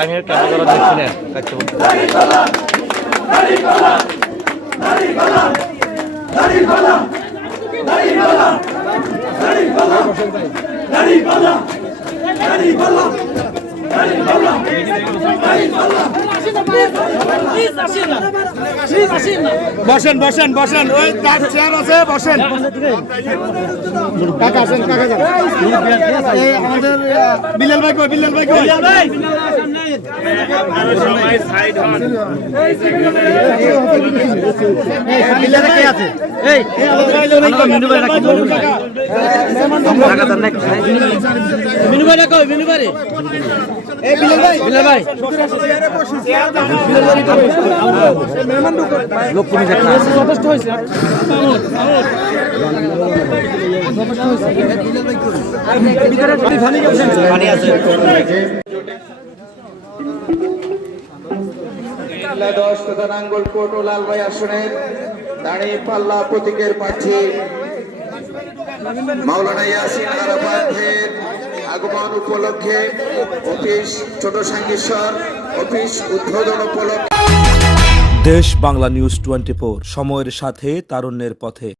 বাহিরের ক্যামেরা দেখছিলেন কাছে বসেন বসেন বসেন ওই তার চেয়ার আছে বসেন কাকা আসেন কাকা যান এই আমাদের বিল্লাল ভাই কই বিল্লাল ভাই কই সবাই সাইড হন বিল্লাল কে আছে এই মিনু ভাই রাখি মিনু ভাই কই মিনু ভাই এই বিল্লাল ভাই মেহমান লোক কমে যাচ্ছে যথেষ্ট হয়েছে পানি আছে নাঙ্গলকোট ও লালবাই আসনের দাঁড়িয়ে পাল্লা প্রতীকের প্রার্থী মাওলানা ইয়াসিন আরাফাতের আগমন উপলক্ষে অফিস ছোট সাঙ্গেশ্বর অফিস উদ্বোধন উপলক্ষে দেশ বাংলা নিউজ 24 সময়ের সাথে তারুণ্যের পথে।